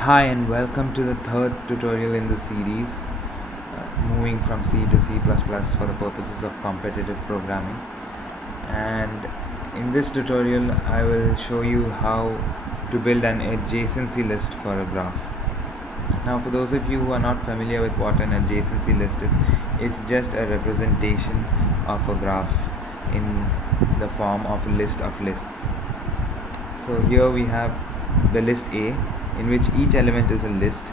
Hi and welcome to the third tutorial in the series, moving from C to C++ for the purposes of competitive programming. And in this tutorial I will show you how to build an adjacency list for a graph. Now for those of you who are not familiar with what an adjacency list is, it's just a representation of a graph in the form of a list of lists. So here we have the list A, in which each element is a list,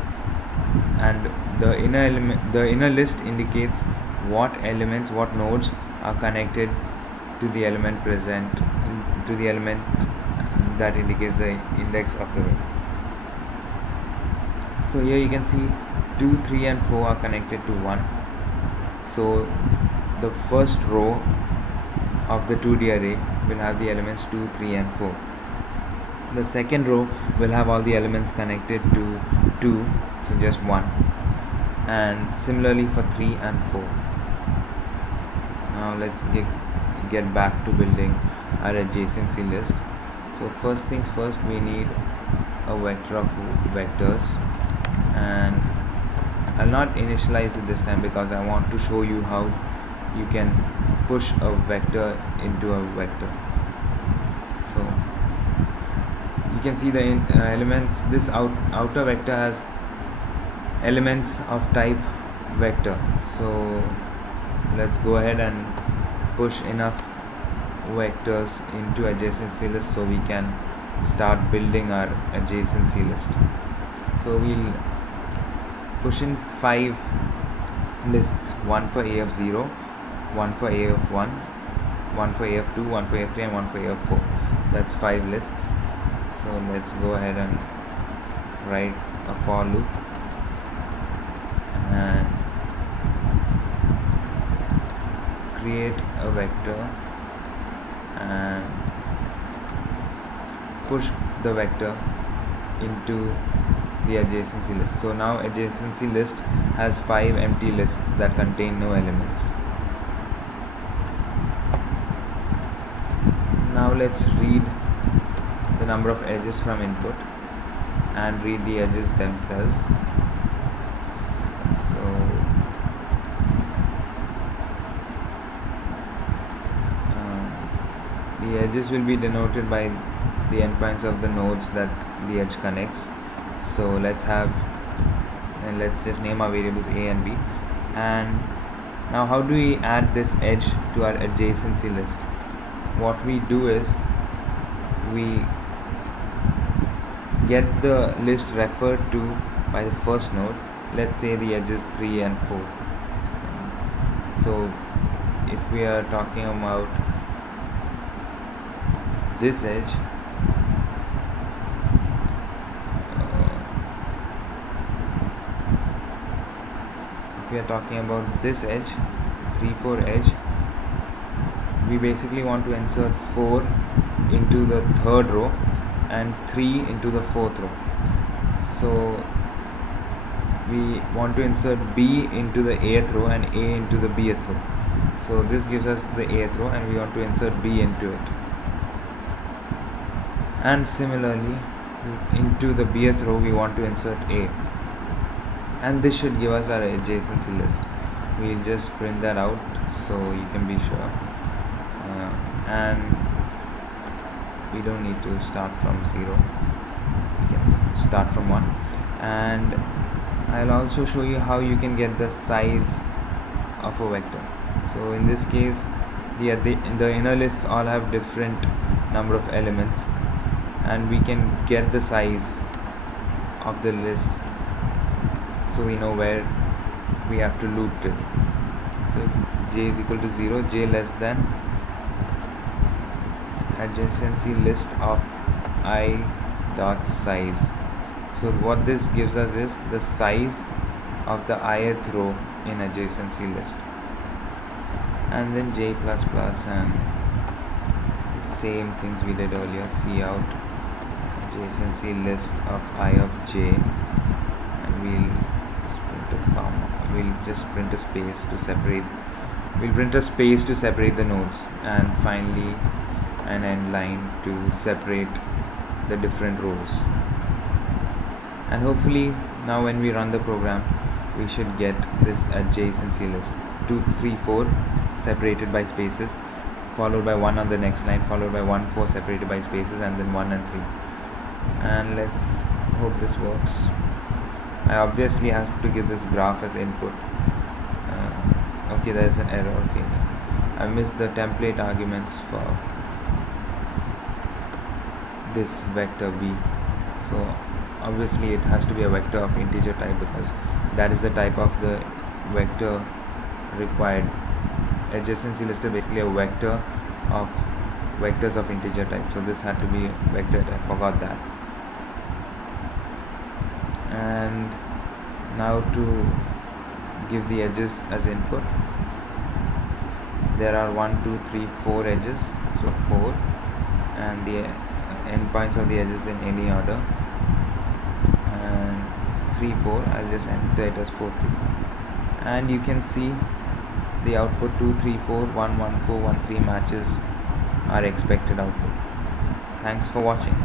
and the inner list indicates what nodes are connected to the element that indicates the index of the row. So here you can see 2, 3 and 4 are connected to 1. So the first row of the 2D array will have the elements 2, 3 and 4. The second row will have all the elements connected to 2, so just 1, and similarly for 3 and 4. Now let's get back to building our adjacency list. So first things first, we need a vector of vectors, and I'll not initialize it this time because I want to show you how you can push a vector into a vector. So you can see the elements. This outer vector has elements of type vector. So let's go ahead and push enough vectors into adjacency list so we can start building our adjacency list. So we'll push in 5 lists, one for a of 0, one for a of 1, one for a of 2, one for a of 3 and one for a of 4. That's 5 lists. So let's go ahead and write a for loop and create a vector and push the vector into the adjacency list. So now adjacency list has 5 empty lists that contain no elements. Now let's read the number of edges from input and read the edges themselves. So the edges will be denoted by the endpoints of the nodes that the edge connects. So let's just name our variables a and b. And now how do we add this edge to our adjacency list? What we do is we get the list referred to by the first node. Let's say the edges 3 and 4. So if we are talking about this edge, this edge, 3, 4 edge, we basically want to insert 4 into the third row and 3 into the fourth row. So we want to insert b into the 8th row and a into the bth row. So this gives us the 8th row and we want to insert b into it. And similarly into the bth row we want to insert a. And this should give us our adjacency list. We'll just print that out so you can be sure. And we don't need to start from 0, we can start from 1. And I'll also show you how you can get the size of a vector. So in this case, the inner lists all have different number of elements, and we can get the size of the list so we know where we have to loop till. So j is equal to 0, j less than adjacency list of I dot size. So what this gives us is the size of the ith row in adjacency list. And then j++ and same things we did earlier, cout adjacency list of I of j, and we'll just print a space to separate the nodes, and finally an end line to separate the different rows. And hopefully now when we run the program, we should get this adjacency list 2 3 4 separated by spaces, followed by 1 on the next line, followed by 1 4 separated by spaces, and then 1 and 3. And let's hope this works. I obviously have to give this graph as input. Okay, there's an error. Okay, I missed the template arguments for this vector b. So obviously it has to be a vector of integer type, because that is the type of the vector required. Adjacency list is basically a vector of vectors of integer type, so this had to be vector. I forgot that. And now to give the edges as input, there are 1 2 3 4 edges, so 4, and the endpoints of the edges in any order, and 3 4. I'll just enter it as 4 3, and you can see the output 2 3 4 1 1 4 1 3 matches our expected output. Thanks for watching.